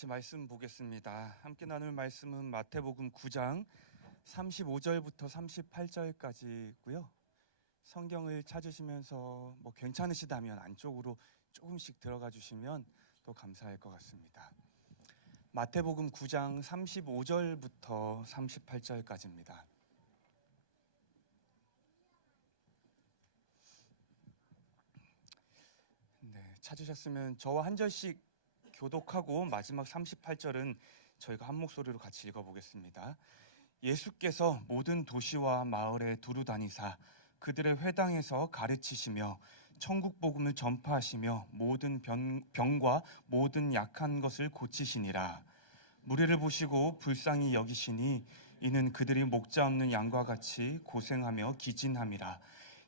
같이 말씀 보겠습니다. 함께 나눌 말씀은 마태복음 9장 35절부터 38절까지고요. 성경을 찾으시면서 괜찮으시다면 안쪽으로 조금씩 들어가 주시면 더 감사할 것 같습니다. 마태복음 9장 35절부터 38절까지입니다. 네, 찾으셨으면 저와 한 절씩 교독하고 마지막 38절은 저희가 한 목소리로 같이 읽어보겠습니다. 예수께서 모든 도시와 마을에 두루 다니사 그들의 회당에서 가르치시며 천국 복음을 전파하시며 모든 병과 모든 약한 것을 고치시니라. 무리를 보시고 불쌍히 여기시니 이는 그들이 목자 없는 양과 같이 고생하며 기진함이라.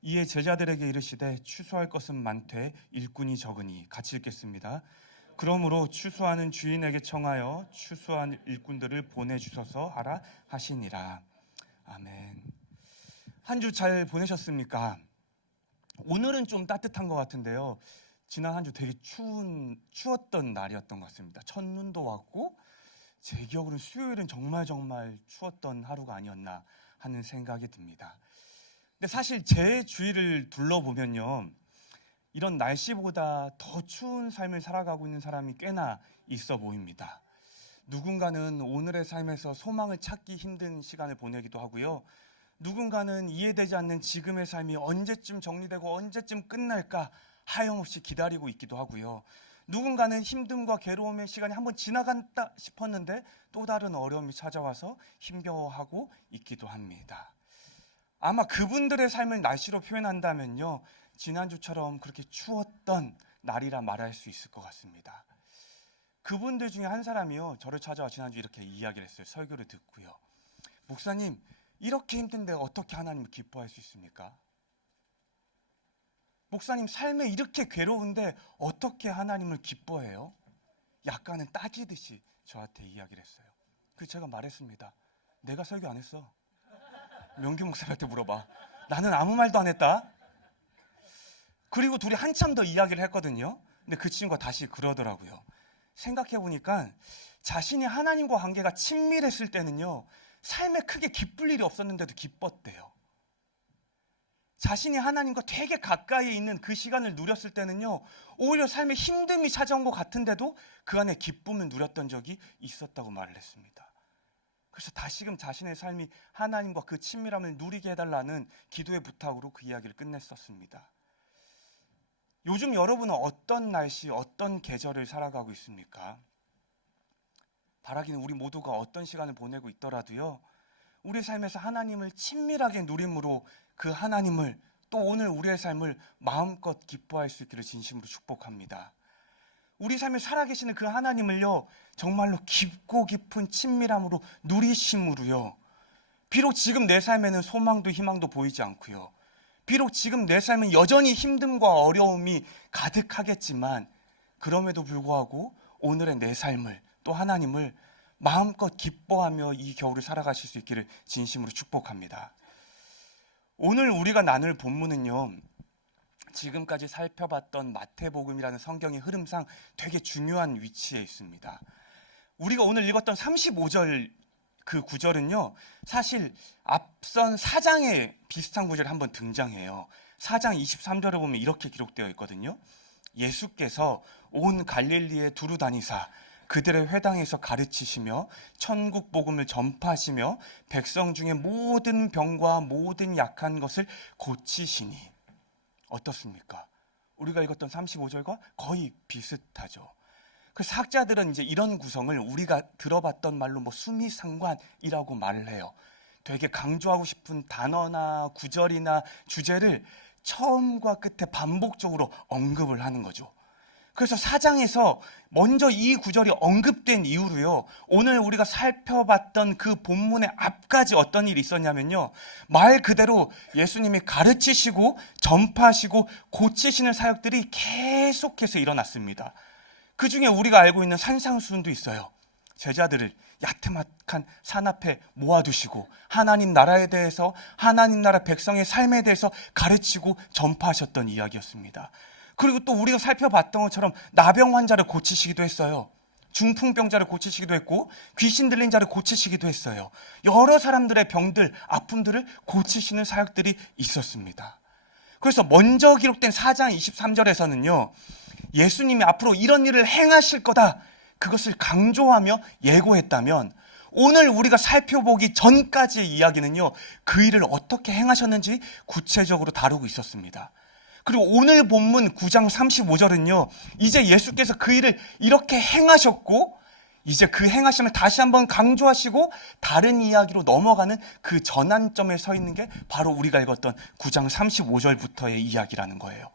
이에 제자들에게 이르시되 추수할 것은 많되 일꾼이 적으니. 같이 읽겠습니다. 그러므로 추수하는 주인에게 청하여 추수한 일꾼들을 보내주소서 하라 하시니라. 아멘. 한 주 잘 보내셨습니까? 오늘은 좀 따뜻한 것 같은데요, 지난 한 주 되게 추웠던 날이었던 것 같습니다. 첫눈도 왔고 제 기억으로는 수요일은 정말 추웠던 하루가 아니었나 하는 생각이 듭니다. 근데 사실 제 주위를 둘러보면요, 이런 날씨보다 더 추운 삶을 살아가고 있는 사람이 꽤나 있어 보입니다. 누군가는 오늘의 삶에서 소망을 찾기 힘든 시간을 보내기도 하고요, 누군가는 이해되지 않는 지금의 삶이 언제쯤 정리되고 언제쯤 끝날까 하염없이 기다리고 있기도 하고요, 누군가는 힘듦과 괴로움의 시간이 한번 지나간다 싶었는데 또 다른 어려움이 찾아와서 힘겨워하고 있기도 합니다. 아마 그분들의 삶을 날씨로 표현한다면요, 지난주처럼 그렇게 추웠던 날이라 말할 수 있을 것 같습니다. 그분들 중에 한 사람이요, 저를 찾아와 지난주 이렇게 이야기를 했어요. 설교를 듣고요. 목사님, 이렇게 힘든데 어떻게 하나님을 기뻐할 수 있습니까? 목사님, 삶에 이렇게 괴로운데 어떻게 하나님을 기뻐해요? 약간은 따지듯이 저한테 이야기를 했어요. 그래서 제가 말했습니다. 내가 설교 안 했어. 명규 목사한테 물어봐. 나는 아무 말도 안 했다. 그리고 둘이 한참 더 이야기를 했거든요. 근데 그 친구가 다시 그러더라고요. 생각해보니까 자신이 하나님과 관계가 친밀했을 때는요, 삶에 크게 기쁠 일이 없었는데도 기뻤대요. 자신이 하나님과 되게 가까이 있는 그 시간을 누렸을 때는요, 오히려 삶에 힘듦이 찾아온 것 같은데도 그 안에 기쁨을 누렸던 적이 있었다고 말을 했습니다. 그래서 다시금 자신의 삶이 하나님과 그 친밀함을 누리게 해달라는 기도의 부탁으로 그 이야기를 끝냈었습니다. 요즘 여러분은 어떤 날씨, 어떤 계절을 살아가고 있습니까? 바라기는 우리 모두가 어떤 시간을 보내고 있더라도요, 우리 삶에서 하나님을 친밀하게 누림으로 그 하나님을, 또 오늘 우리의 삶을 마음껏 기뻐할 수 있기를 진심으로 축복합니다. 우리 삶에 살아계시는 그 하나님을요, 정말로 깊고 깊은 친밀함으로 누리심으로요, 비록 지금 내 삶에는 소망도 희망도 보이지 않고요, 비록 지금 내 삶은 여전히 힘듦과 어려움이 가득하겠지만, 그럼에도 불구하고 오늘의 내 삶을, 또 하나님을 마음껏 기뻐하며 이 겨울을 살아가실 수 있기를 진심으로 축복합니다. 오늘 우리가 나눌 본문은요, 지금까지 살펴봤던 마태복음이라는 성경의 흐름상 되게 중요한 위치에 있습니다. 우리가 오늘 읽었던 35절 그 구절은요, 사실 앞선 4장에 비슷한 구절이 한번 등장해요. 4장 23절을 보면 이렇게 기록되어 있거든요. 예수께서 온 갈릴리에 두루 다니사 그들의 회당에서 가르치시며 천국 복음을 전파하시며 백성 중에 모든 병과 모든 약한 것을 고치시니. 어떻습니까? 우리가 읽었던 35절과 거의 비슷하죠. 그래서 학자들은 이제 이런 구성을 우리가 들어봤던 말로 수미상관이라고 말을 해요. 되게 강조하고 싶은 단어나 구절이나 주제를 처음과 끝에 반복적으로 언급을 하는 거죠. 그래서 4장에서 먼저 이 구절이 언급된 이후로요, 오늘 우리가 살펴봤던 그 본문의 앞까지 어떤 일이 있었냐면요, 말 그대로 예수님이 가르치시고 전파하시고 고치시는 사역들이 계속해서 일어났습니다. 그 중에 우리가 알고 있는 산상수훈도 있어요. 제자들을 야트막한 산 앞에 모아두시고 하나님 나라에 대해서, 하나님 나라 백성의 삶에 대해서 가르치고 전파하셨던 이야기였습니다. 그리고 또 우리가 살펴봤던 것처럼 나병 환자를 고치시기도 했어요. 중풍병자를 고치시기도 했고 귀신 들린 자를 고치시기도 했어요. 여러 사람들의 병들, 아픔들을 고치시는 사역들이 있었습니다. 그래서 먼저 기록된 4장 23절에서는요. 예수님이 앞으로 이런 일을 행하실 거다. 그것을 강조하며 예고했다면 오늘 우리가 살펴보기 전까지의 이야기는요. 그 일을 어떻게 행하셨는지 구체적으로 다루고 있었습니다. 그리고 오늘 본문 9장 35절은요. 이제 예수께서 그 일을 이렇게 행하셨고 이제 그 행하심을 다시 한번 강조하시고 다른 이야기로 넘어가는 그 전환점에 서 있는 게 바로 우리가 읽었던 9장 35절부터의 이야기라는 거예요.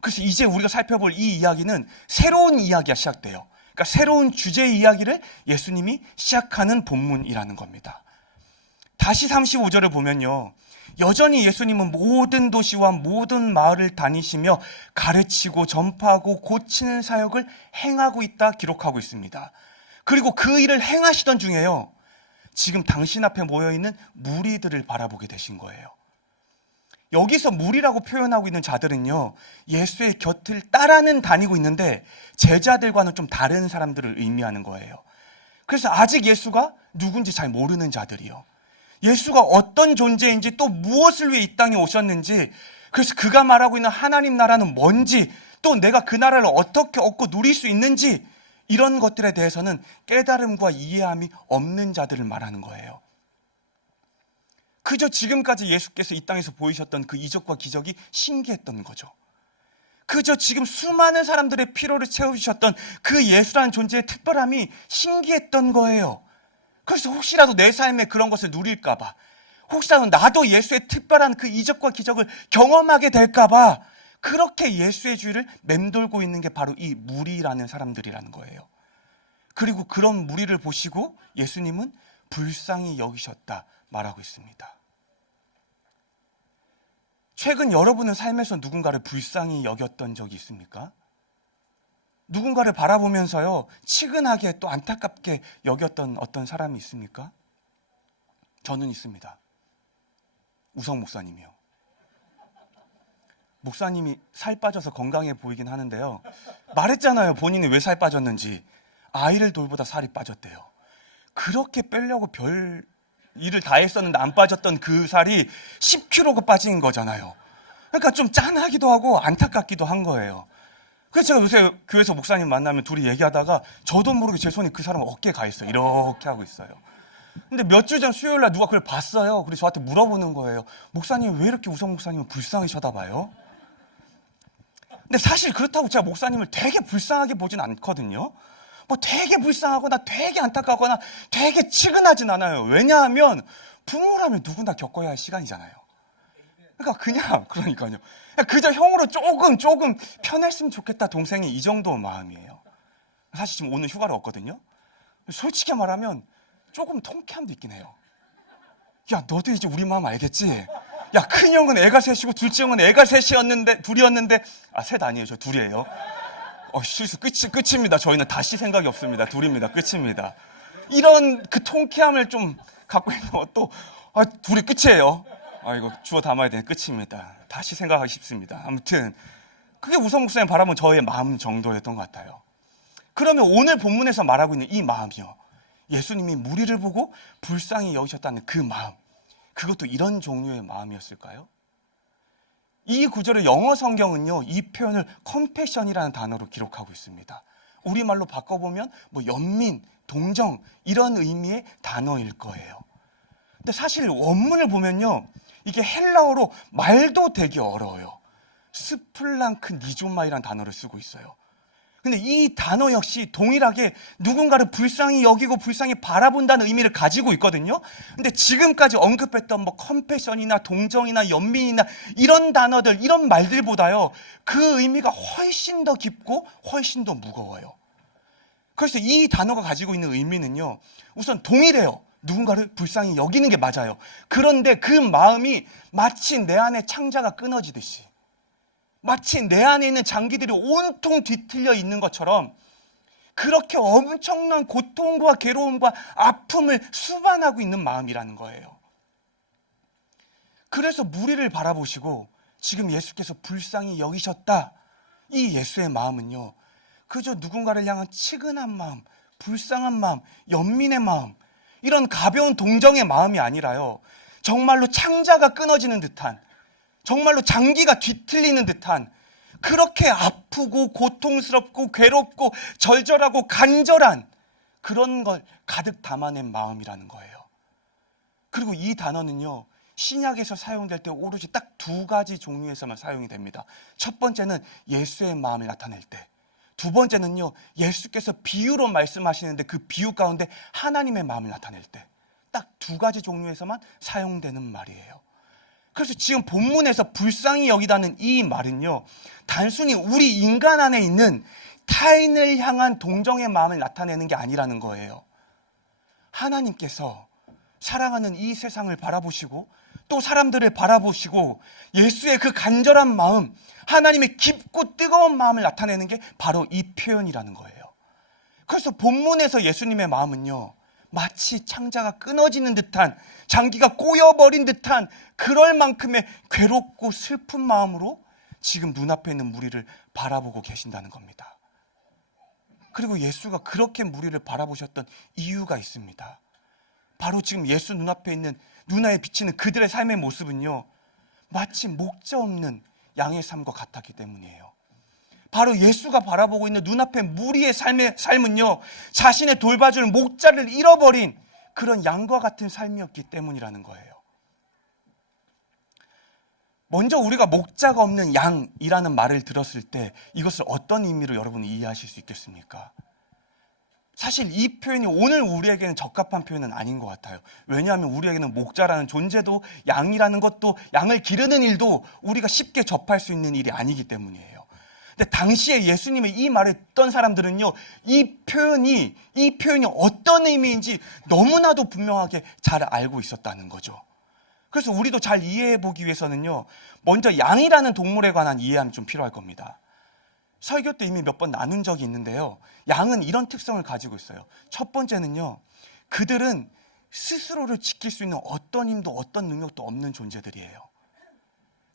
그래서 이제 우리가 살펴볼 이 이야기는 새로운 이야기가 시작돼요. 그러니까 새로운 주제의 이야기를 예수님이 시작하는 본문이라는 겁니다. 다시 35절을 보면요. 여전히 예수님은 모든 도시와 모든 마을을 다니시며 가르치고 전파하고 고치는 사역을 행하고 있다 기록하고 있습니다. 그리고 그 일을 행하시던 중에요. 지금 당신 앞에 모여있는 무리들을 바라보게 되신 거예요. 여기서 무리라고 표현하고 있는 자들은요. 예수의 곁을 따라는 다니고 있는데 제자들과는 좀 다른 사람들을 의미하는 거예요. 그래서 아직 예수가 누군지 잘 모르는 자들이요. 예수가 어떤 존재인지 또 무엇을 위해 이 땅에 오셨는지 그래서 그가 말하고 있는 하나님 나라는 뭔지 또 내가 그 나라를 어떻게 얻고 누릴 수 있는지 이런 것들에 대해서는 깨달음과 이해함이 없는 자들을 말하는 거예요. 그저 지금까지 예수께서 이 땅에서 보이셨던 그 이적과 기적이 신기했던 거죠. 그저 지금 수많은 사람들의 피로를 채우셨던 그 예수라는 존재의 특별함이 신기했던 거예요. 그래서 혹시라도 내 삶에 그런 것을 누릴까 봐, 혹시라도 나도 예수의 특별한 그 이적과 기적을 경험하게 될까 봐 그렇게 예수의 주위를 맴돌고 있는 게 바로 이 무리라는 사람들이라는 거예요. 그리고 그런 무리를 보시고 예수님은 불쌍히 여기셨다 말하고 있습니다. 최근 여러분은 삶에서 누군가를 불쌍히 여겼던 적이 있습니까? 누군가를 바라보면서요, 치근하게 또 안타깝게 여겼던 어떤 사람이 있습니까? 저는 있습니다. 우성 목사님이요. 목사님이 살 빠져서 건강해 보이긴 하는데요. 말했잖아요. 본인이 왜 살 빠졌는지. 아이를 돌보다 살이 빠졌대요. 그렇게 빼려고 별 일을 다 했었는데 안 빠졌던 그 살이 10kg가 빠진 거잖아요. 그러니까 좀 짠하기도 하고 안타깝기도 한 거예요. 그래서 제가 요새 교회에서 목사님 만나면 둘이 얘기하다가 저도 모르게 제 손이 그 사람 어깨에 가 있어요. 이렇게 하고 있어요. 근데 몇 주 전 수요일 날 누가 그걸 봤어요. 그래서 저한테 물어보는 거예요. 목사님 왜 이렇게 우성 목사님을 불쌍히 쳐다봐요? 근데 사실 그렇다고 제가 목사님을 되게 불쌍하게 보진 않거든요. 뭐 되게 불쌍하거나 되게 안타까거나 되게 치근하진 않아요. 왜냐하면 부모라면 누구나 겪어야 할 시간이잖아요. 그러니까요. 그저 형으로 조금 편했으면 좋겠다 동생이 이 정도 마음이에요. 사실 지금 오늘 휴가를 왔거든요. 솔직히 말하면 조금 통쾌함도 있긴 해요. 야, 너도 이제 우리 마음 알겠지? 야, 큰 형은 애가 셋이고 둘째 형은 애가 둘이었는데 셋 아니에요. 저 둘이에요. 실수 끝입니다. 저희는 다시 생각이 없습니다. 둘입니다. 끝입니다. 이런 그 통쾌함을 좀 갖고 있는 것도 둘이 끝이에요. 이거 주워 담아야 되는 끝입니다. 다시 생각하기 쉽습니다. 아무튼 그게 우성 목사님 바라본 저의 마음 정도였던 것 같아요. 그러면 오늘 본문에서 말하고 있는 이 마음이요. 예수님이 무리를 보고 불쌍히 여기셨다는 그 마음. 그것도 이런 종류의 마음이었을까요? 이 구절의 영어 성경은요, 이 표현을 컴패션이라는 단어로 기록하고 있습니다. 우리말로 바꿔보면 연민, 동정 이런 의미의 단어일 거예요. 근데 사실 원문을 보면요, 이게 헬라어로 말도 되게 어려워요. 스플랑크 니조마이라는 단어를 쓰고 있어요. 근데 이 단어 역시 동일하게 누군가를 불쌍히 여기고 불쌍히 바라본다는 의미를 가지고 있거든요. 근데 지금까지 언급했던 컴패션이나 동정이나 연민이나 이런 단어들, 이런 말들보다요, 그 의미가 훨씬 더 깊고 훨씬 더 무거워요. 그래서 이 단어가 가지고 있는 의미는요, 우선 동일해요. 누군가를 불쌍히 여기는 게 맞아요. 그런데 그 마음이 마치 내 안에 창자가 끊어지듯이, 마치 내 안에 있는 장기들이 온통 뒤틀려 있는 것처럼 그렇게 엄청난 고통과 괴로움과 아픔을 수반하고 있는 마음이라는 거예요. 그래서 무리를 바라보시고 지금 예수께서 불쌍히 여기셨다. 이 예수의 마음은요, 그저 누군가를 향한 치근한 마음, 불쌍한 마음, 연민의 마음, 이런 가벼운 동정의 마음이 아니라요, 정말로 창자가 끊어지는 듯한, 정말로 장기가 뒤틀리는 듯한, 그렇게 아프고 고통스럽고 괴롭고 절절하고 간절한 그런 걸 가득 담아낸 마음이라는 거예요. 그리고 이 단어는요, 신약에서 사용될 때 오로지 딱 두 가지 종류에서만 사용이 됩니다. 첫 번째는 예수의 마음을 나타낼 때, 두 번째는요, 예수께서 비유로 말씀하시는데 그 비유 가운데 하나님의 마음을 나타낼 때, 딱 두 가지 종류에서만 사용되는 말이에요. 그래서 지금 본문에서 불쌍히 여기다는 이 말은요, 단순히 우리 인간 안에 있는 타인을 향한 동정의 마음을 나타내는 게 아니라는 거예요. 하나님께서 사랑하는 이 세상을 바라보시고 또 사람들을 바라보시고 예수의 그 간절한 마음, 하나님의 깊고 뜨거운 마음을 나타내는 게 바로 이 표현이라는 거예요. 그래서 본문에서 예수님의 마음은요, 마치 창자가 끊어지는 듯한, 장기가 꼬여버린 듯한 그럴 만큼의 괴롭고 슬픈 마음으로 지금 눈앞에 있는 무리를 바라보고 계신다는 겁니다. 그리고 예수가 그렇게 무리를 바라보셨던 이유가 있습니다. 바로 지금 예수 눈앞에 있는, 눈에 비치는 그들의 삶의 모습은요, 마치 목자 없는 양의 삶과 같았기 때문이에요. 바로 예수가 바라보고 있는 눈앞의 무리의 삶은요, 자신의 돌봐줄 목자를 잃어버린 그런 양과 같은 삶이었기 때문이라는 거예요. 먼저 우리가 목자가 없는 양이라는 말을 들었을 때 이것을 어떤 의미로 여러분이 이해하실 수 있겠습니까? 사실 이 표현이 오늘 우리에게는 적합한 표현은 아닌 것 같아요. 왜냐하면 우리에게는 목자라는 존재도, 양이라는 것도, 양을 기르는 일도 우리가 쉽게 접할 수 있는 일이 아니기 때문이에요. 근데 당시에 예수님의 이 말을 듣던 사람들은요, 이 표현이 어떤 의미인지 너무나도 분명하게 잘 알고 있었다는 거죠. 그래서 우리도 잘 이해해 보기 위해서는요, 먼저 양이라는 동물에 관한 이해함이 좀 필요할 겁니다. 설교 때 이미 몇 번 나눈 적이 있는데요, 양은 이런 특성을 가지고 있어요. 첫 번째는요, 그들은 스스로를 지킬 수 있는 어떤 힘도 어떤 능력도 없는 존재들이에요.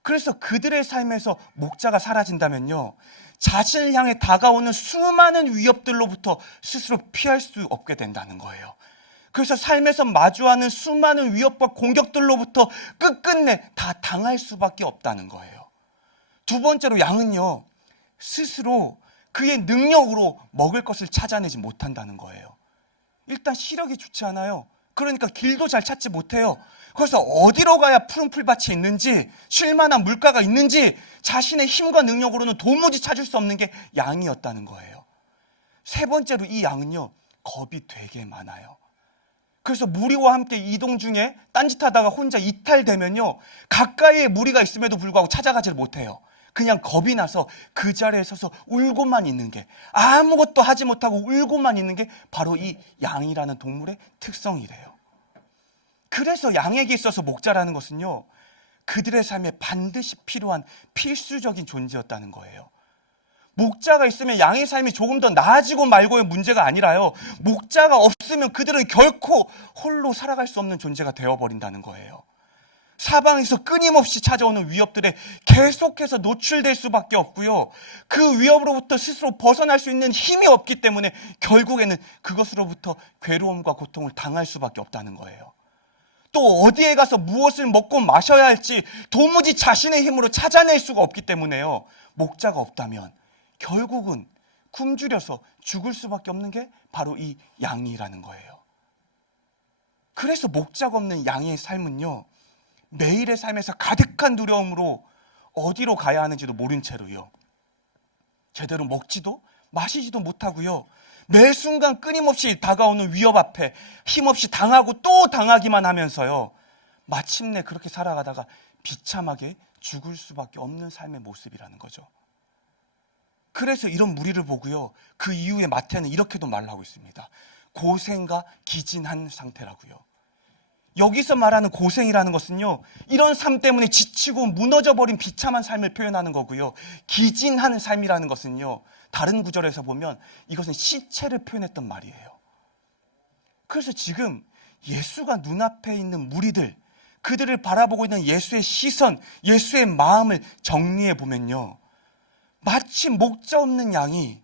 그래서 그들의 삶에서 목자가 사라진다면요, 자신을 향해 다가오는 수많은 위협들로부터 스스로 피할 수 없게 된다는 거예요. 그래서 삶에서 마주하는 수많은 위협과 공격들로부터 끝끝내 다 당할 수밖에 없다는 거예요. 두 번째로 양은요, 스스로 그의 능력으로 먹을 것을 찾아내지 못한다는 거예요. 일단 시력이 좋지 않아요. 그러니까 길도 잘 찾지 못해요. 그래서 어디로 가야 푸른 풀밭이 있는지, 쉴만한 물가가 있는지 자신의 힘과 능력으로는 도무지 찾을 수 없는 게 양이었다는 거예요. 세 번째로 이 양은요, 겁이 되게 많아요. 그래서 무리와 함께 이동 중에 딴짓하다가 혼자 이탈되면요, 가까이에 무리가 있음에도 불구하고 찾아가질 못해요. 그냥 겁이 나서 그 자리에 서서 울고만 있는 게, 아무것도 하지 못하고 울고만 있는 게 바로 이 양이라는 동물의 특성이래요. 그래서 양에게 있어서 목자라는 것은요, 그들의 삶에 반드시 필요한 필수적인 존재였다는 거예요. 목자가 있으면 양의 삶이 조금 더 나아지고 말고의 문제가 아니라요, 목자가 없으면 그들은 결코 홀로 살아갈 수 없는 존재가 되어버린다는 거예요. 사방에서 끊임없이 찾아오는 위협들에 계속해서 노출될 수밖에 없고요, 그 위협으로부터 스스로 벗어날 수 있는 힘이 없기 때문에 결국에는 그것으로부터 괴로움과 고통을 당할 수밖에 없다는 거예요. 또 어디에 가서 무엇을 먹고 마셔야 할지 도무지 자신의 힘으로 찾아낼 수가 없기 때문에요, 목자가 없다면 결국은 굶주려서 죽을 수밖에 없는 게 바로 이 양이라는 거예요. 그래서 목자가 없는 양의 삶은요, 매일의 삶에서 가득한 두려움으로 어디로 가야 하는지도 모른 채로요, 제대로 먹지도 마시지도 못하고요, 매 순간 끊임없이 다가오는 위협 앞에 힘없이 당하고 또 당하기만 하면서요, 마침내 그렇게 살아가다가 비참하게 죽을 수밖에 없는 삶의 모습이라는 거죠. 그래서 이런 무리를 보고요, 그 이후에 마태는 이렇게도 말을 하고 있습니다. 고생과 기진한 상태라고요. 여기서 말하는 고생이라는 것은요, 이런 삶 때문에 지치고 무너져버린 비참한 삶을 표현하는 거고요, 기진한 삶이라는 것은요, 다른 구절에서 보면 이것은 시체를 표현했던 말이에요. 그래서 지금 예수가 눈앞에 있는 무리들, 그들을 바라보고 있는 예수의 시선, 예수의 마음을 정리해 보면요, 마치 목자 없는 양이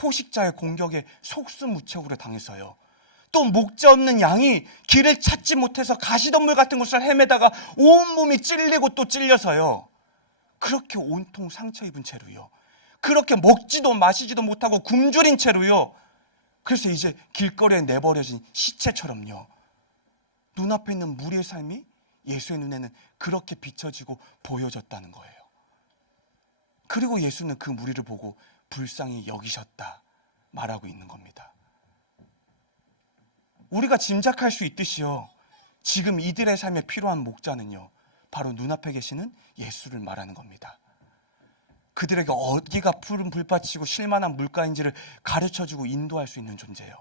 포식자의 공격에 속수무책으로 당해서요. 또 목자 없는 양이 길을 찾지 못해서 가시덤불 같은 곳을 헤매다가 온몸이 찔리고 또 찔려서요. 그렇게 온통 상처 입은 채로요. 그렇게 먹지도 마시지도 못하고 굶주린 채로요. 그래서 이제 길거리에 내버려진 시체처럼요. 눈앞에 있는 무리의 삶이 예수의 눈에는 그렇게 비춰지고 보여졌다는 거예요. 그리고 예수는 그 무리를 보고 불쌍히 여기셨다 말하고 있는 겁니다. 우리가 짐작할 수 있듯이요, 지금 이들의 삶에 필요한 목자는요, 바로 눈앞에 계시는 예수를 말하는 겁니다. 그들에게 어디가 푸른 불밭이고 실만한 물가인지를 가르쳐주고 인도할 수 있는 존재예요.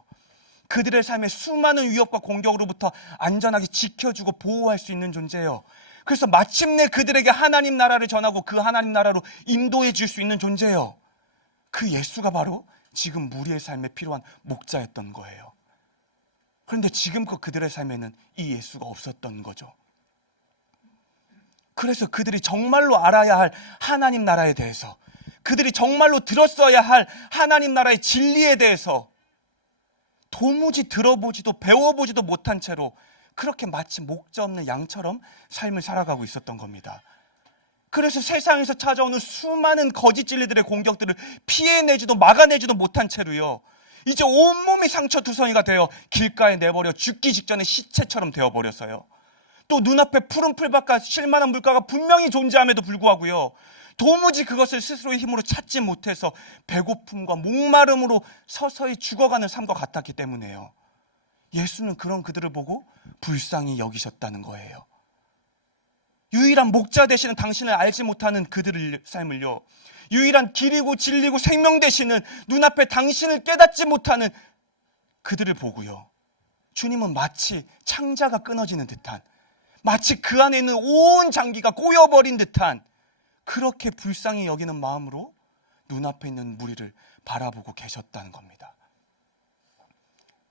그들의 삶의 수많은 위협과 공격으로부터 안전하게 지켜주고 보호할 수 있는 존재예요. 그래서 마침내 그들에게 하나님 나라를 전하고 그 하나님 나라로 인도해 줄 수 있는 존재예요. 그 예수가 바로 지금 무리의 삶에 필요한 목자였던 거예요. 그런데 지금껏 그들의 삶에는 이 예수가 없었던 거죠. 그래서 그들이 정말로 알아야 할 하나님 나라에 대해서, 그들이 정말로 들었어야 할 하나님 나라의 진리에 대해서 도무지 들어보지도 배워보지도 못한 채로 그렇게 마치 목자 없는 양처럼 삶을 살아가고 있었던 겁니다. 그래서 세상에서 찾아오는 수많은 거짓 진리들의 공격들을 피해내지도 막아내지도 못한 채로요, 이제 온몸이 상처투성이가 되어 길가에 내버려 죽기 직전에 시체처럼 되어버렸어요. 또 눈앞에 푸른 풀밭과 실만한 물가가 분명히 존재함에도 불구하고요, 도무지 그것을 스스로의 힘으로 찾지 못해서 배고픔과 목마름으로 서서히 죽어가는 삶과 같았기 때문에요. 예수는 그런 그들을 보고 불쌍히 여기셨다는 거예요. 유일한 목자 되시는 당신을 알지 못하는 그들의 삶을요, 유일한 길이고 진리고 생명 되시는 눈앞에 당신을 깨닫지 못하는 그들을 보고요, 주님은 마치 창자가 끊어지는 듯한, 마치 그 안에 있는 온 장기가 꼬여버린 듯한 그렇게 불쌍히 여기는 마음으로 눈앞에 있는 무리를 바라보고 계셨다는 겁니다.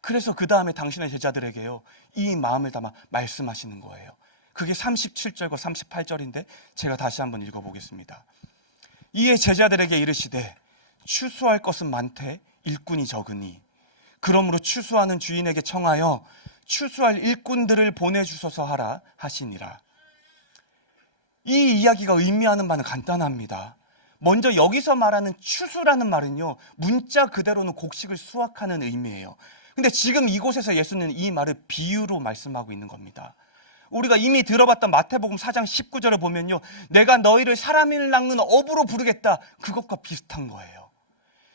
그래서 그 다음에 당신의 제자들에게요, 이 마음을 담아 말씀하시는 거예요. 그게 37절과 38절인데 제가 다시 한번 읽어보겠습니다. 이에 제자들에게 이르시되 추수할 것은 많되 일꾼이 적으니 그러므로 추수하는 주인에게 청하여 추수할 일꾼들을 보내주소서 하라 하시니라. 이 이야기가 의미하는 바는 간단합니다. 먼저 여기서 말하는 추수라는 말은요, 문자 그대로는 곡식을 수확하는 의미예요. 근데 지금 이곳에서 예수는 이 말을 비유로 말씀하고 있는 겁니다. 우리가 이미 들어봤던 마태복음 4장 19절을 보면요, 내가 너희를 사람을 낚는 어부로 부르겠다, 그것과 비슷한 거예요.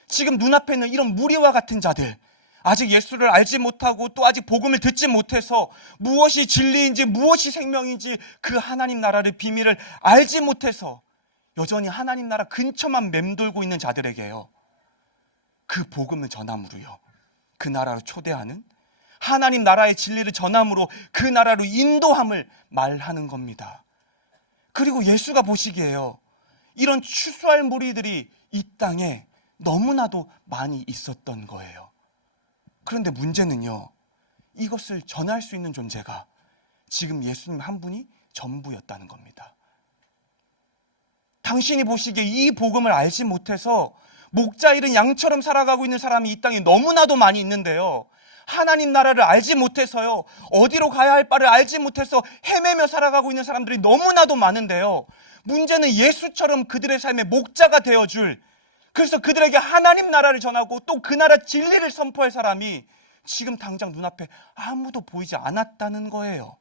지금 눈앞에 있는 이런 무리와 같은 자들, 아직 예수를 알지 못하고 또 아직 복음을 듣지 못해서 무엇이 진리인지 무엇이 생명인지 그 하나님 나라를 비밀을 알지 못해서 여전히 하나님 나라 근처만 맴돌고 있는 자들에게요, 그 복음을 전함으로요, 그 나라로 초대하는, 하나님 나라의 진리를 전함으로 그 나라로 인도함을 말하는 겁니다. 그리고 예수가 보시기에요, 이런 추수할 무리들이 이 땅에 너무나도 많이 있었던 거예요. 그런데 문제는요, 이것을 전할 수 있는 존재가 지금 예수님 한 분이 전부였다는 겁니다. 당신이 보시기에 이 복음을 알지 못해서 목자 잃은 양처럼 살아가고 있는 사람이 이 땅에 너무나도 많이 있는데요, 하나님 나라를 알지 못해서요, 어디로 가야 할 바를 알지 못해서 헤매며 살아가고 있는 사람들이 너무나도 많은데요, 문제는 예수처럼 그들의 삶의 목자가 되어줄, 그래서 그들에게 하나님 나라를 전하고 또 그 나라 진리를 선포할 사람이 지금 당장 눈앞에 아무도 보이지 않았다는 거예요.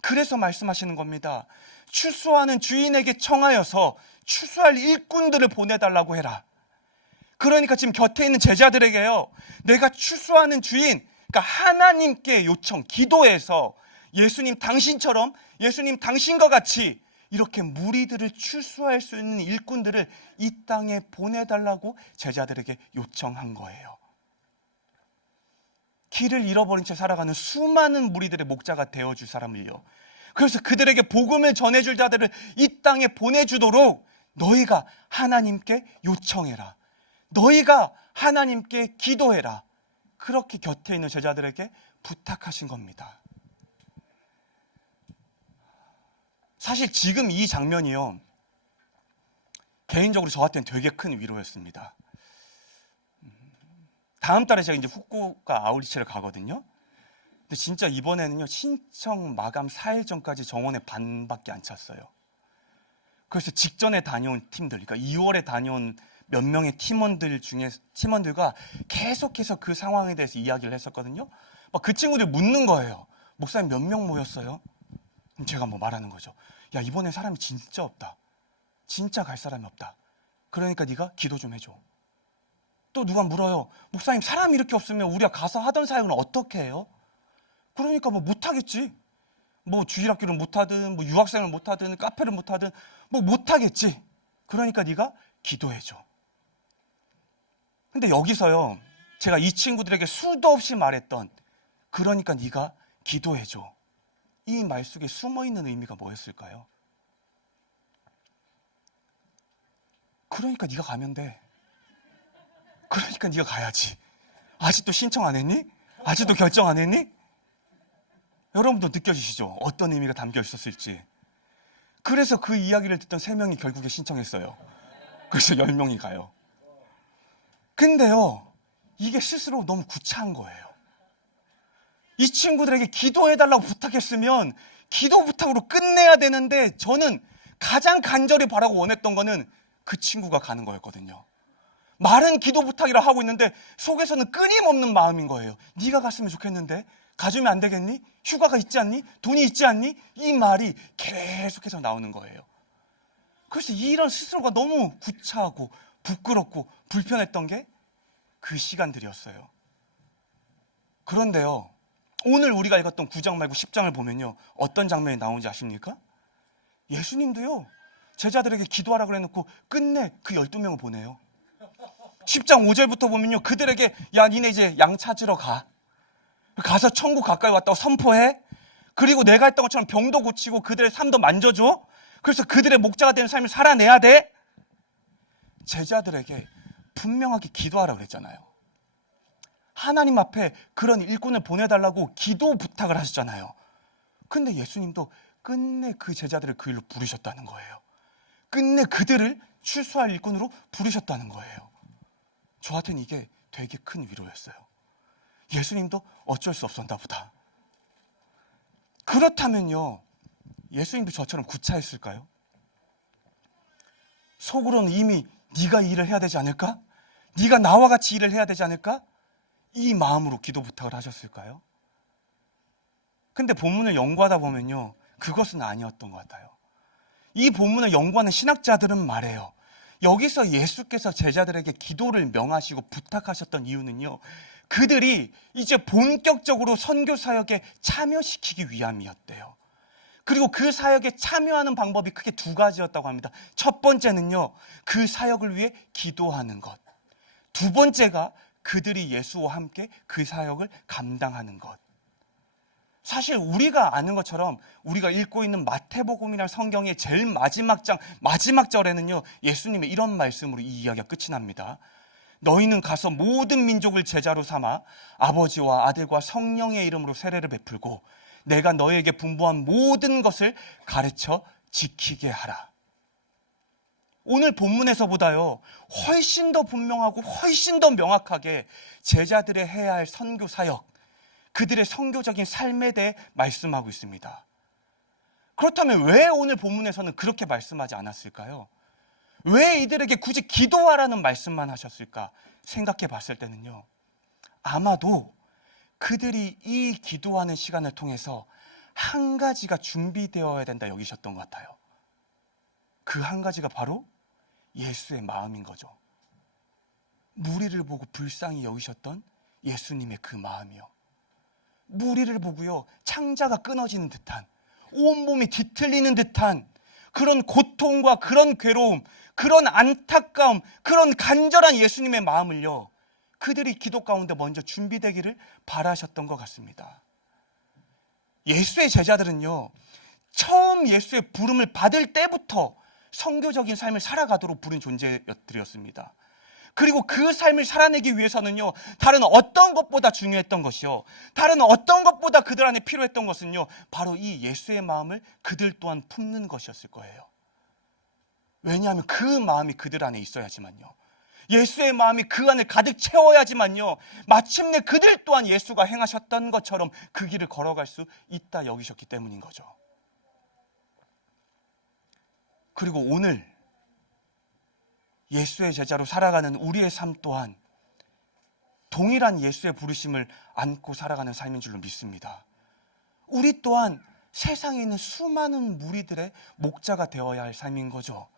그래서 말씀하시는 겁니다. 추수하는 주인에게 청하여서 추수할 일꾼들을 보내달라고 해라. 그러니까 지금 곁에 있는 제자들에게요, 내가 추수하는 주인, 그러니까 하나님께 요청, 기도해서 예수님 당신처럼, 예수님 당신과 같이 이렇게 무리들을 추수할 수 있는 일꾼들을 이 땅에 보내달라고 제자들에게 요청한 거예요. 길을 잃어버린 채 살아가는 수많은 무리들의 목자가 되어줄 사람을요, 그래서 그들에게 복음을 전해줄 자들을 이 땅에 보내주도록 너희가 하나님께 요청해라, 너희가 하나님께 기도해라, 그렇게 곁에 있는 제자들에게 부탁하신 겁니다. 사실 지금 이 장면이요, 개인적으로 저한테는 되게 큰 위로였습니다. 다음 달에 제가 이제 후쿠오카 아우리치를 가거든요. 근데 진짜 이번에는요, 신청 마감 4일 전까지 정원에 반밖에 안 찼어요. 그래서 직전에 다녀온 팀들, 그러니까 2월에 다녀온 몇 명의 팀원들과 계속해서 그 상황에 대해서 이야기를 했었거든요. 막 그 친구들 묻는 거예요. 목사님 몇 명 모였어요? 그럼 제가 뭐 말하는 거죠. 야, 이번에 사람이 진짜 없다. 진짜 갈 사람이 없다. 그러니까 네가 기도 좀 해줘. 또 누가 물어요. 목사님 사람이 이렇게 없으면 우리가 가서 하던 사역은 어떻게 해요? 그러니까 뭐 못하겠지. 뭐 주일학교를 못하든 뭐 유학생을 못하든 카페를 못하든 뭐 못하겠지. 그러니까 네가 기도해줘. 근데 여기서요, 제가 이 친구들에게 수도 없이 말했던 그러니까 네가 기도해줘. 이 말 속에 숨어있는 의미가 뭐였을까요? 그러니까 네가 가면 돼. 그러니까 네가 가야지. 아직도 신청 안 했니? 아직도 결정 안 했니? 여러분도 느껴지시죠? 어떤 의미가 담겨 있었을지. 그래서 그 이야기를 듣던 3명이 결국에 신청했어요. 그래서 10명이 가요. 근데요, 이게 스스로 너무 구차한 거예요. 이 친구들에게 기도해달라고 부탁했으면 기도 부탁으로 끝내야 되는데, 저는 가장 간절히 바라고 원했던 거는 그 친구가 가는 거였거든요. 말은 기도 부탁이라 하고 있는데 속에서는 끊임없는 마음인 거예요. 네가 갔으면 좋겠는데 가주면 안 되겠니? 휴가가 있지 않니? 돈이 있지 않니? 이 말이 계속해서 나오는 거예요. 그래서 이런 스스로가 너무 구차하고 부끄럽고 불편했던 게 그 시간들이었어요. 그런데요, 오늘 우리가 읽었던 9장 말고 10장을 보면요, 어떤 장면이 나오는지 아십니까? 예수님도요, 제자들에게 기도하라 그래놓고 끝내 그 12명을 보내요. 10장 5절부터 보면요, 그들에게 야, 니네 이제 양 찾으러 가서 천국 가까이 왔다고 선포해. 그리고 내가 했던 것처럼 병도 고치고 그들의 삶도 만져줘. 그래서 그들의 목자가 되는 삶을 살아내야 돼. 제자들에게 분명하게 기도하라 그랬잖아요. 하나님 앞에 그런 일꾼을 보내달라고 기도 부탁을 하셨잖아요. 근데 예수님도 끝내 그 제자들을 그 일로 부르셨다는 거예요. 끝내 그들을 출소할 일꾼으로 부르셨다는 거예요. 저한테는 이게 되게 큰 위로였어요. 예수님도 어쩔 수 없었나 보다. 그렇다면요, 예수님도 저처럼 구차했을까요? 속으로는 이미 네가 이 일을 해야 되지 않을까? 네가 나와 같이 일을 해야 되지 않을까? 이 마음으로 기도 부탁을 하셨을까요? 근데 본문을 연구하다 보면요, 그것은 아니었던 것 같아요. 이 본문을 연구하는 신학자들은 말해요. 여기서 예수께서 제자들에게 기도를 명하시고 부탁하셨던 이유는요, 그들이 이제 본격적으로 선교 사역에 참여시키기 위함이었대요. 그리고 그 사역에 참여하는 방법이 크게 2가지였다고 합니다. 첫 번째는요, 그 사역을 위해 기도하는 것. 2번째가 그들이 예수와 함께 그 사역을 감당하는 것. 사실 우리가 아는 것처럼 우리가 읽고 있는 마태복음이나 성경의 제일 마지막 장, 마지막 절에는요, 예수님의 이런 말씀으로 이 이야기가 끝이 납니다. 너희는 가서 모든 민족을 제자로 삼아 아버지와 아들과 성령의 이름으로 세례를 베풀고 내가 너희에게 분부한 모든 것을 가르쳐 지키게 하라. 오늘 본문에서보다요, 훨씬 더 분명하고 훨씬 더 명확하게 제자들의 해야 할 선교 사역, 그들의 선교적인 삶에 대해 말씀하고 있습니다. 그렇다면 왜 오늘 본문에서는 그렇게 말씀하지 않았을까요? 왜 이들에게 굳이 기도하라는 말씀만 하셨을까 생각해 봤을 때는요, 아마도 그들이 이 기도하는 시간을 통해서 한 가지가 준비되어야 된다 여기셨던 것 같아요. 그 한 가지가 바로 예수의 마음인 거죠. 무리를 보고 불쌍히 여기셨던 예수님의 그 마음이요. 무리를 보고요, 창자가 끊어지는 듯한, 온몸이 뒤틀리는 듯한 그런 고통과 그런 괴로움, 그런 안타까움, 그런 간절한 예수님의 마음을요, 그들이 기도 가운데 먼저 준비되기를 바라셨던 것 같습니다. 예수의 제자들은요, 처음 예수의 부름을 받을 때부터 선교적인 삶을 살아가도록 부른 존재들이었습니다. 그리고 그 삶을 살아내기 위해서는요, 다른 어떤 것보다 중요했던 것이요, 다른 어떤 것보다 그들 안에 필요했던 것은요, 바로 이 예수의 마음을 그들 또한 품는 것이었을 거예요. 왜냐하면 그 마음이 그들 안에 있어야지만요, 예수의 마음이 그 안을 가득 채워야지만요, 마침내 그들 또한 예수가 행하셨던 것처럼 그 길을 걸어갈 수 있다 여기셨기 때문인 거죠. 그리고 오늘 예수의 제자로 살아가는 우리의 삶 또한 동일한 예수의 부르심을 안고 살아가는 삶인 줄로 믿습니다. 우리 또한 세상에 있는 수많은 무리들의 목자가 되어야 할 삶인 거죠.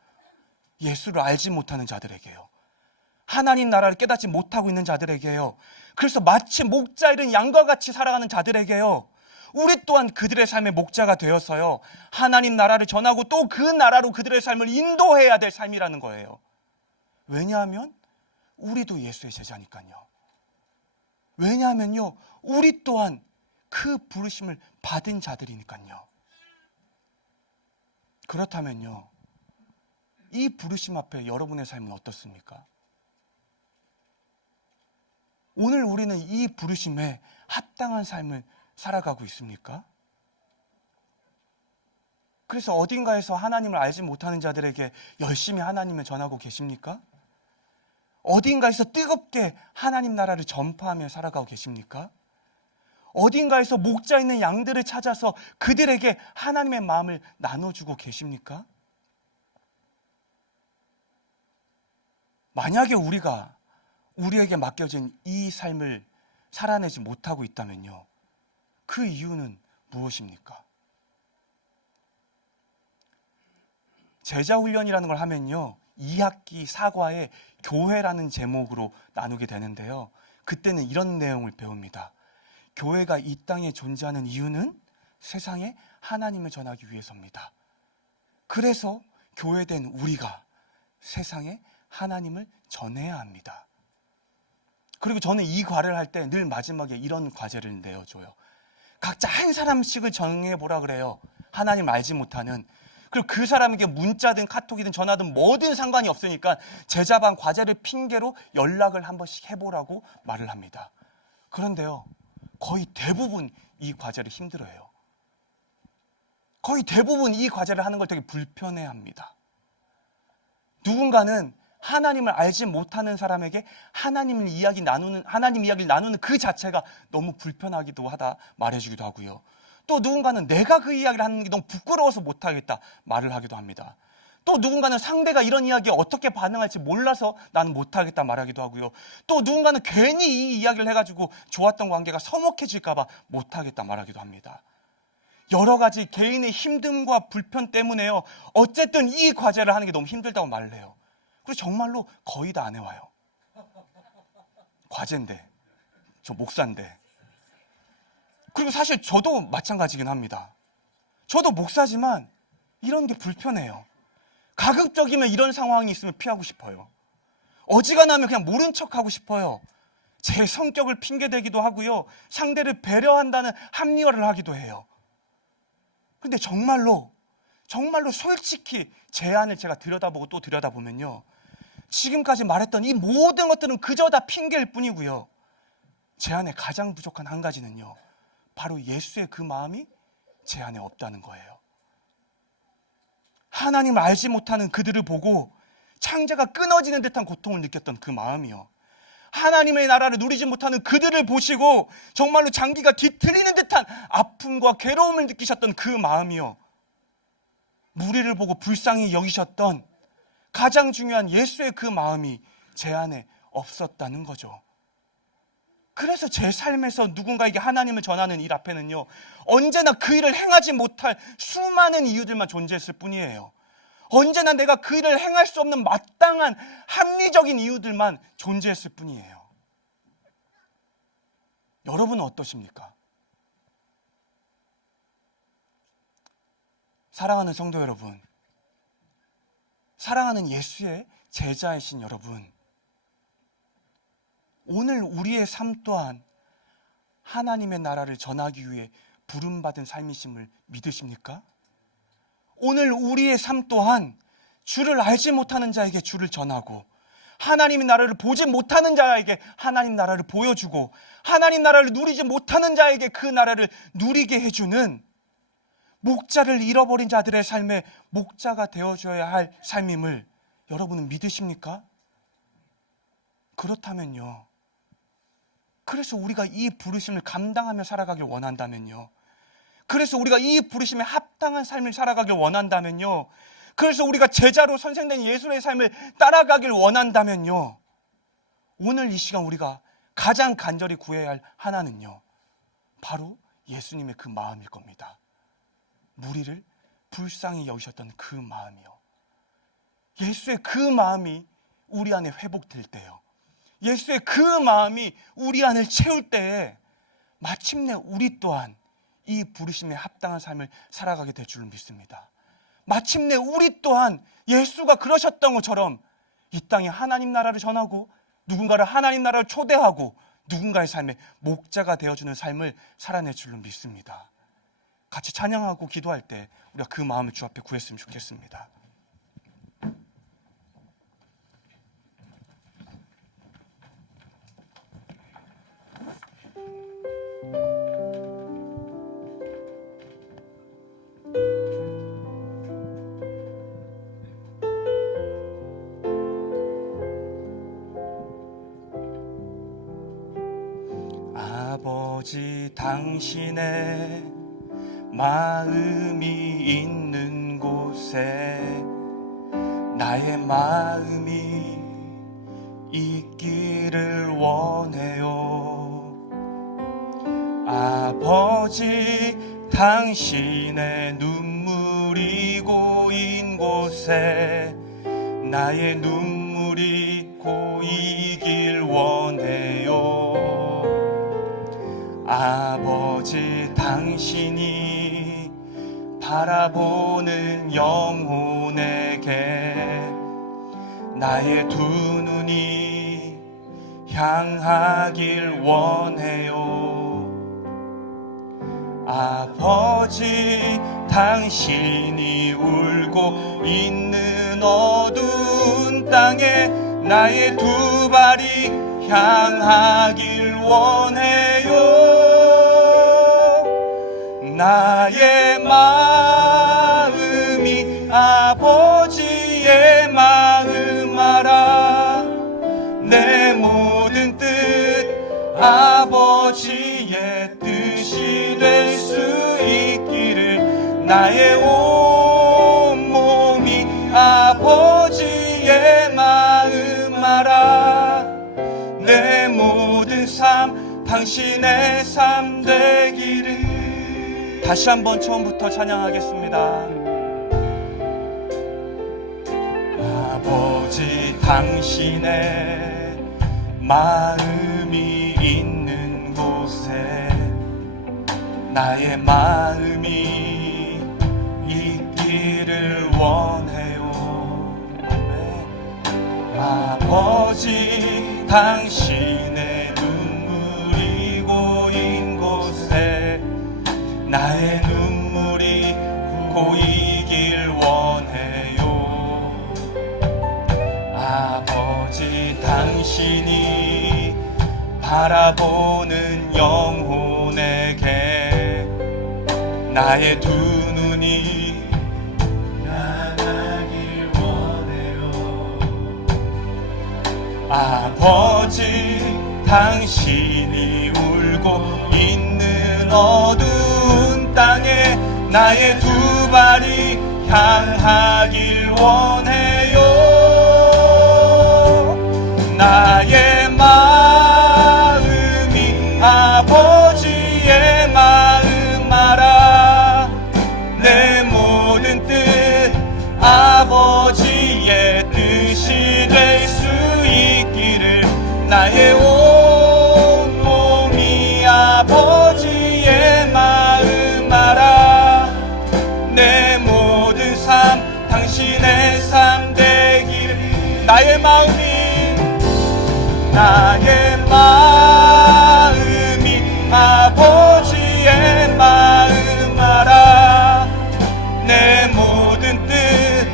예수를 알지 못하는 자들에게요, 하나님 나라를 깨닫지 못하고 있는 자들에게요, 그래서 마치 목자 잃은 양과 같이 살아가는 자들에게요, 우리 또한 그들의 삶의 목자가 되어서요, 하나님 나라를 전하고 또 그 나라로 그들의 삶을 인도해야 될 삶이라는 거예요. 왜냐하면 우리도 예수의 제자니까요. 왜냐하면요, 우리 또한 그 부르심을 받은 자들이니까요. 그렇다면요, 이 부르심 앞에 여러분의 삶은 어떻습니까? 오늘 우리는 이 부르심에 합당한 삶을 살아가고 있습니까? 그래서 어딘가에서 하나님을 알지 못하는 자들에게 열심히 하나님을 전하고 계십니까? 어딘가에서 뜨겁게 하나님 나라를 전파하며 살아가고 계십니까? 어딘가에서 목자 있는 양들을 찾아서 그들에게 하나님의 마음을 나눠주고 계십니까? 만약에 우리에게 맡겨진 이 삶을 살아내지 못하고 있다면요, 그 이유는 무엇입니까? 제자훈련이라는 걸 하면요, 2학기 4과에 교회라는 제목으로 나누게 되는데요, 그때는 이런 내용을 배웁니다. 교회가 이 땅에 존재하는 이유는 세상에 하나님을 전하기 위해서입니다. 그래서 교회된 우리가 세상에 하나님을 전해야 합니다. 그리고 저는 이 과를 할 때 늘 마지막에 이런 과제를 내어줘요. 각자 한 사람씩을 정해보라 그래요. 하나님 알지 못하는. 그리고 그 사람에게 문자든 카톡이든 전화든 뭐든 상관이 없으니까 제자반 과제를 핑계로 연락을 한 번씩 해보라고 말을 합니다. 그런데요, 거의 대부분 이 과제를 힘들어해요. 거의 대부분 이 과제를 하는 걸 되게 불편해합니다. 누군가는 하나님을 알지 못하는 사람에게 하나님 이야기를 나누는 그 자체가 너무 불편하기도 하다 말해주기도 하고요. 또 누군가는 내가 그 이야기를 하는 게 너무 부끄러워서 못하겠다 말을 하기도 합니다. 또 누군가는 상대가 이런 이야기에 어떻게 반응할지 몰라서 나는 못하겠다 말하기도 하고요. 또 누군가는 괜히 이 이야기를 해가지고 좋았던 관계가 서먹해질까 봐 못하겠다 말하기도 합니다. 여러 가지 개인의 힘듦과 불편 때문에요, 어쨌든 이 과제를 하는 게 너무 힘들다고 말을 해요. 그리고 정말로 거의 다 안 해와요. 과제인데, 저 목사인데. 그리고 사실 저도 마찬가지긴 합니다. 저도 목사지만 이런 게 불편해요. 가급적이면 이런 상황이 있으면 피하고 싶어요. 어지간하면 그냥 모른 척하고 싶어요. 제 성격을 핑계대기도 하고요, 상대를 배려한다는 합리화를 하기도 해요. 근데 정말로 솔직히 제 안을 제가 들여다보고 또 들여다보면요, 지금까지 말했던 이 모든 것들은 그저 다 핑계일 뿐이고요, 제 안에 가장 부족한 한 가지는요, 바로 예수의 그 마음이 제 안에 없다는 거예요. 하나님을 알지 못하는 그들을 보고 창자가 끊어지는 듯한 고통을 느꼈던 그 마음이요, 하나님의 나라를 누리지 못하는 그들을 보시고 정말로 장기가 뒤틀리는 듯한 아픔과 괴로움을 느끼셨던 그 마음이요, 무리를 보고 불쌍히 여기셨던 가장 중요한 예수의 그 마음이 제 안에 없었다는 거죠. 그래서 제 삶에서 누군가에게 하나님을 전하는 일 앞에는요, 언제나 그 일을 행하지 못할 수많은 이유들만 존재했을 뿐이에요. 언제나 내가 그 일을 행할 수 없는 마땅한 합리적인 이유들만 존재했을 뿐이에요. 여러분은 어떠십니까? 사랑하는 성도 여러분, 사랑하는 예수의 제자이신 여러분, 오늘 우리의 삶 또한 하나님의 나라를 전하기 위해 부름받은 삶이심을 믿으십니까? 오늘 우리의 삶 또한 주를 알지 못하는 자에게 주를 전하고, 하나님의 나라를 보지 못하는 자에게 하나님 나라를 보여주고, 하나님 나라를 누리지 못하는 자에게 그 나라를 누리게 해주는 목자를 잃어버린 자들의 삶에 목자가 되어줘야 할 삶임을 여러분은 믿으십니까? 그렇다면요, 그래서 우리가 이 부르심을 감당하며 살아가길 원한다면요, 그래서 우리가 이 부르심에 합당한 삶을 살아가길 원한다면요, 그래서 우리가 제자로 선생된 예수의 삶을 따라가길 원한다면요, 오늘 이 시간 우리가 가장 간절히 구해야 할 하나는요, 바로 예수님의 그 마음일 겁니다. 무리를 불쌍히 여기셨던 그 마음이요, 예수의 그 마음이 우리 안에 회복될 때요, 예수의 그 마음이 우리 안을 채울 때에 마침내 우리 또한 이 부르심에 합당한 삶을 살아가게 될 줄 믿습니다. 마침내 우리 또한 예수가 그러셨던 것처럼 이 땅에 하나님 나라를 전하고 누군가를 하나님 나라를 초대하고 누군가의 삶의 목자가 되어주는 삶을 살아낼 줄로 믿습니다. 같이 찬양하고 기도할 때 우리가 그 마음을 주 앞에 구했으면 좋겠습니다. 아버지, 당신의 마음이 있는 곳에 나의 마음이 있기를 원해요. 아버지, 당신의 눈물이 고인 곳에 나의 눈물이 고이길 원해요. 아버지, 당신이 바라보는 영혼에게 나의 두 눈이 향하길 원해요. 아버지, 당신이 울고 있는 어두운 땅에 나의 두 발이 향하길 원해요. 나의 마음이 아버지의 마음 알아. 내 모든 뜻 아버지의 뜻이 될 수 있기를 나의 온 몸이 아버지의 마음 알아. 내 모든 삶 당신의 삶 되기를. 다시 한번 처음부터 찬양하겠습니다. 아버지, 당신의 마음이 있는 곳에 나의 마음이 있기를 원해요. 아버지, 당신의 눈물이 고인 곳에 나의 눈물이 고이길 원해요. 아버지, 당신이 바라보는 영혼에게 나의 두 눈이 향하길 원해요. 아버지, 당신이 울고 있는 어두운 땅에 나의 두 발이 향하길 원해요. 나의 마음이 아버지의 마음 알아. 내 모든 뜻 아버지의 뜻이 될 수 있기를 나의 온 몸이 아버지의 마음 알아. 내 모든 삶 당신의 삶 되기를. 나의 마음이 아버지의 마음 알아. 내 모든 뜻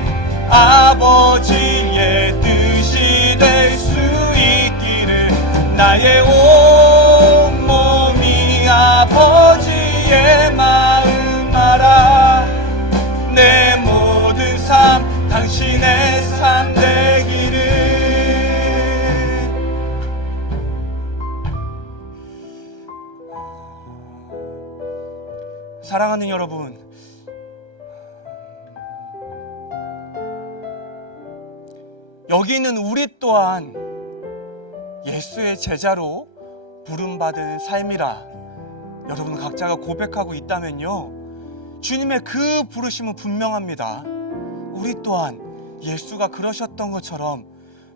아버지의 뜻이 될 수 있기를 나의 온 몸이 아버지의 마음 알아. 내 모든 삶 당신의 삶 되기를. 여기 있는 우리 또한 예수의 제자로 부름받은 삶이라 여러분 각자가 고백하고 있다면요, 주님의 그 부르심은 분명합니다. 우리 또한 예수가 그러셨던 것처럼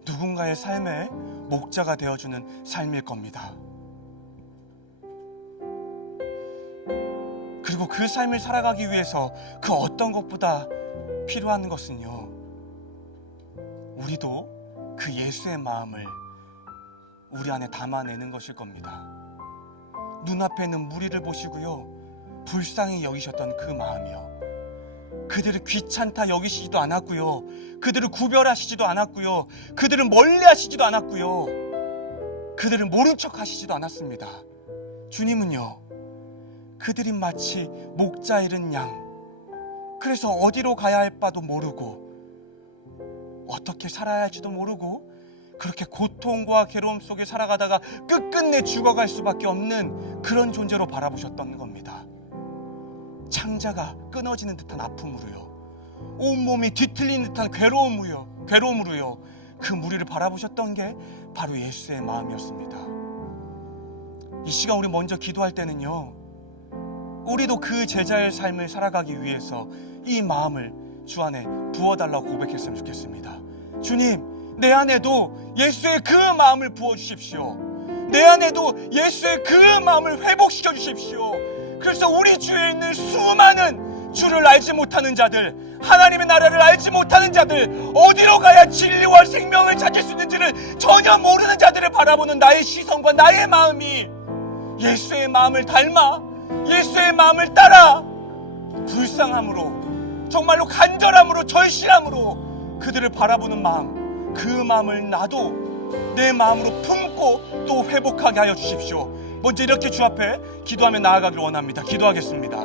누군가의 삶의 목자가 되어주는 삶일 겁니다. 그리고 그 삶을 살아가기 위해서 그 어떤 것보다 필요한 것은요, 우리도 그 예수의 마음을 우리 안에 담아내는 것일 겁니다. 눈앞에 있는 무리를 보시고요, 불쌍히 여기셨던 그 마음이요, 그들을 귀찮다 여기시지도 않았고요, 그들을 구별하시지도 않았고요, 그들을 멀리하시지도 않았고요, 그들을 모른 척 하시지도 않았습니다. 주님은요, 그들이 마치 목자 잃은 양, 그래서 어디로 가야 할 바도 모르고 어떻게 살아야 할지도 모르고 그렇게 고통과 괴로움 속에 살아가다가 끝끝내 죽어갈 수밖에 없는 그런 존재로 바라보셨던 겁니다. 창자가 끊어지는 듯한 아픔으로요, 온몸이 뒤틀리는 듯한 괴로움으로요, 그 무리를 바라보셨던 게 바로 예수의 마음이었습니다. 이 시간 우리 먼저 기도할 때는요, 우리도 그 제자의 삶을 살아가기 위해서 이 마음을 주 안에 부어달라고 고백했으면 좋겠습니다. 주님, 내 안에도 예수의 그 마음을 부어주십시오. 내 안에도 예수의 그 마음을 회복시켜 주십시오. 그래서 우리 주위에 있는 수많은 주를 알지 못하는 자들, 하나님의 나라를 알지 못하는 자들, 어디로 가야 진리와 생명을 찾을 수 있는지를 전혀 모르는 자들을 바라보는 나의 시선과 나의 마음이 예수의 마음을 닮아 예수의 마음을 따라 불쌍함으로, 정말로 간절함으로, 절실함으로 그들을 바라보는 마음, 그 마음을 나도 내 마음으로 품고 또 회복하게 하여 주십시오. 먼저 이렇게 주 앞에 기도하며 나아가기를 원합니다. 기도하겠습니다.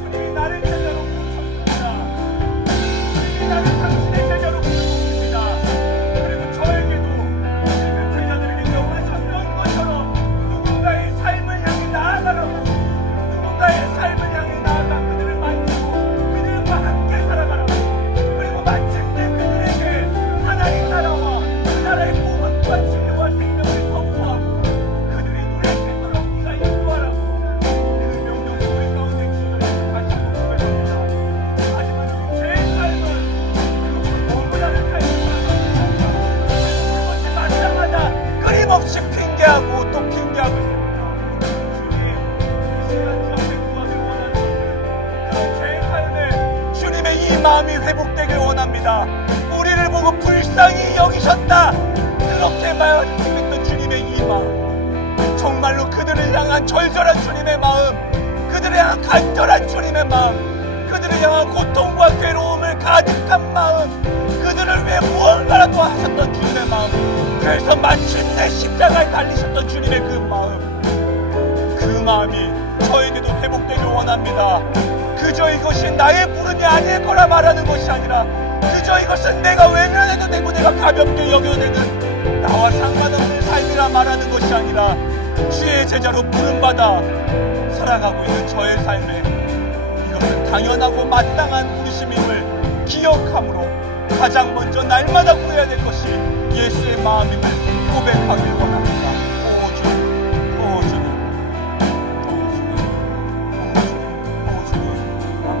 주님이 나를 제자로 부르셨습니다. 주님이 나를 당신의 제자로 부르셨습니다. 그리고 저에게도 그 제자들에게 명하셨던 것처럼 누군가의 삶을 향해 나아가라고, 누군가의 삶을 향해 나아가 그들을 만지고 그들과 함께 살아가라고, 그리고 마칠 때 그들에게 하나님 나라와 그 나라의 복음과 진리와 생명을 선포하고 그들의 눈에 뵙도록 네가 인도하라고, 그 명령을 우리 가운데 주시는 다시 한번 고백합니다. 하지만 제 삶은 너무나를 삶을 마다마다 끊임없이 핑계하고 또 핑계하고 있습니다. 주님, 이 시간 주 앞에 구하길 원하는 제 삶에 주님의 이 마음이 회복되길 원합니다. 우리를 보고 불쌍히 여기셨다, 그렇게 말했던 주님의 이 마음, 정말로 그들을 향한 절절한 주님의 마음, 그들을 향한 간절한 주님의 마음, 그들을 향한 고통과 괴로움을 가득한 마음, 그들을 위해 무언가라도 하셨던 주님의 마음, 그래서 마침내 십자가에 달리셨던 주님의 그 마음, 그 마음이 저에게도 회복되길 원합니다. 그저 이것이 나의 부름이 아닐 거라 말하는 것이 아니라, 그저 이것은 내가 외면해도 되고 내가 가볍게 여겨도 되는 나와 상관없는 삶이라 말하는 것이 아니라, 주의 제자로 부름받아 살아가고 있는 저의 삶에 이것은 당연하고 마땅한 부르심임을 기억함으로 가장 먼저 날마다 구해야 될 것이 예수의 마음임을 고백하길 원합니다. 오 주님, 오 주님, 오 주님, 오 주님, 아멘.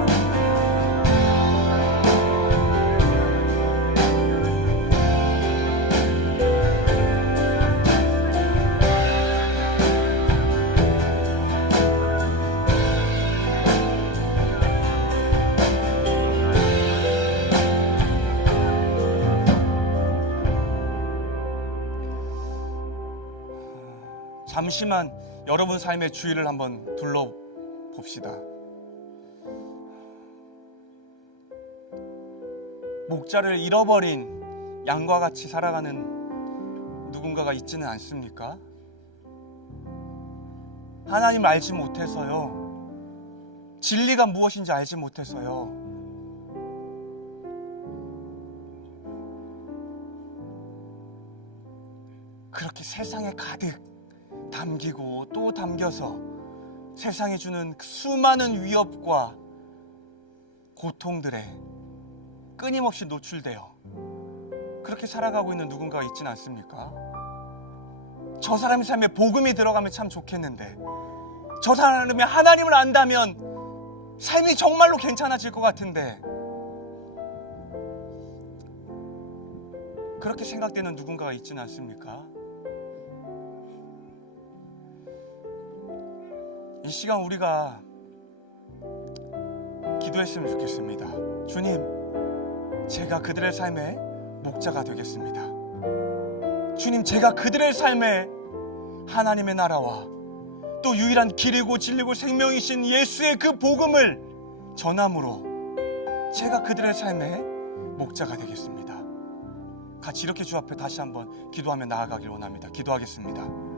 잠시만 여러분 삶의 주위를 한번 둘러봅시다. 목자를 잃어버린 양과 같이 살아가는 누군가가 있지는 않습니까? 하나님을 알지 못해서요, 진리가 무엇인지 알지 못해서요, 그렇게 세상에 가득 담기고 또 담겨서 세상에 주는 수많은 위협과 고통들에 끊임없이 노출되어 그렇게 살아가고 있는 누군가가 있지는 않습니까? 저 사람의 삶에 복음이 들어가면 참 좋겠는데, 저 사람이 하나님을 안다면 삶이 정말로 괜찮아질 것 같은데, 그렇게 생각되는 누군가가 있지는 않습니까? 이 시간 우리가 기도했으면 좋겠습니다. 주님, 제가 그들의 삶의 목자가 되겠습니다. 주님, 제가 그들의 삶에 하나님의 나라와 또 유일한 길이고 진리고 생명이신 예수의 그 복음을 전함으로 제가 그들의 삶의 목자가 되겠습니다. 같이 이렇게 주 앞에 다시 한번 기도하며 나아가길 원합니다. 기도하겠습니다.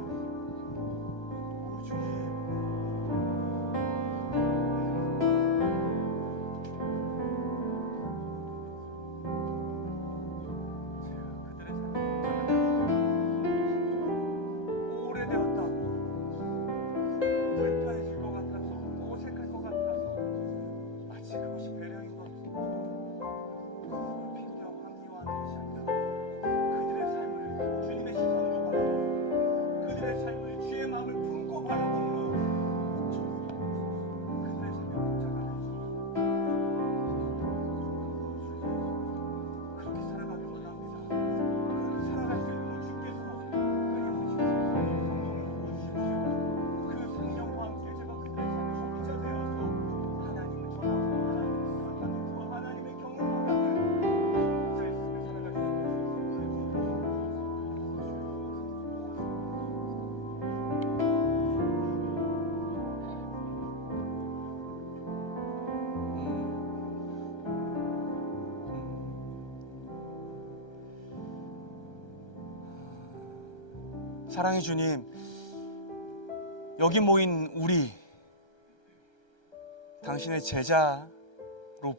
사랑의 주님, 여기 모인 우리 당신의 제자로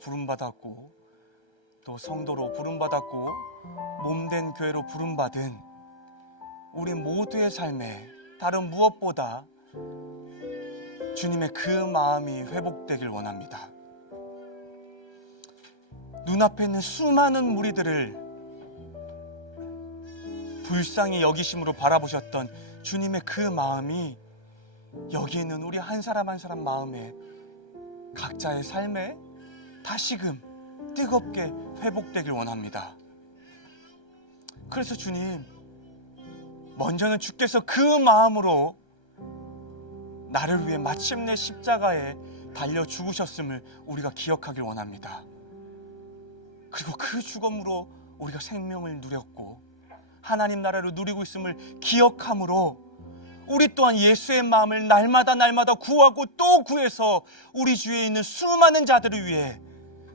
부름받았고 또 성도로 부름받았고 몸된 교회로 부름받은 우리 모두의 삶에 다른 무엇보다 주님의 그 마음이 회복되길 원합니다. 눈앞에 있는 수많은 무리들을 불쌍히 여기심으로 바라보셨던 주님의 그 마음이 여기 있는 우리 한 사람 한 사람 마음에 각자의 삶에 다시금 뜨겁게 회복되길 원합니다. 그래서 주님, 먼저는 주께서 그 마음으로 나를 위해 마침내 십자가에 달려 죽으셨음을 우리가 기억하길 원합니다. 그리고 그 죽음으로 우리가 생명을 누렸고 하나님 나라를 누리고 있음을 기억함으로 우리 또한 예수의 마음을 날마다 구하고 또 구해서 우리 주위에 있는 수많은 자들을 위해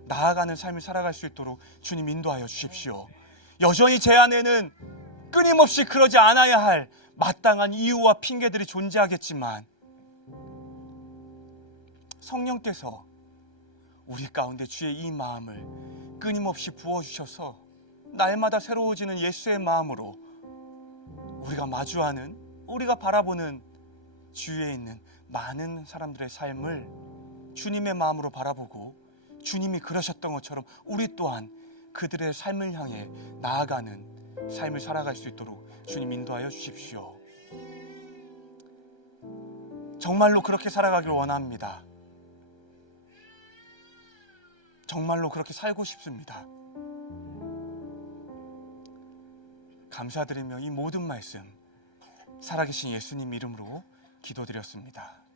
나아가는 삶을 살아갈 수 있도록 주님 인도하여 주십시오. 여전히 제 안에는 끊임없이 그러지 않아야 할 마땅한 이유와 핑계들이 존재하겠지만 성령께서 우리 가운데 주의 이 마음을 끊임없이 부어주셔서 날마다 새로워지는 예수의 마음으로 우리가 마주하는, 우리가 바라보는 주위에 있는 많은 사람들의 삶을 주님의 마음으로 바라보고 주님이 그러셨던 것처럼 우리 또한 그들의 삶을 향해 나아가는 삶을 살아갈 수 있도록 주님 인도하여 주십시오. 정말로 그렇게 살아가길 원합니다. 정말로 그렇게 살고 싶습니다. 감사드리며 이 모든 말씀 살아계신 예수님 이름으로 기도드렸습니다.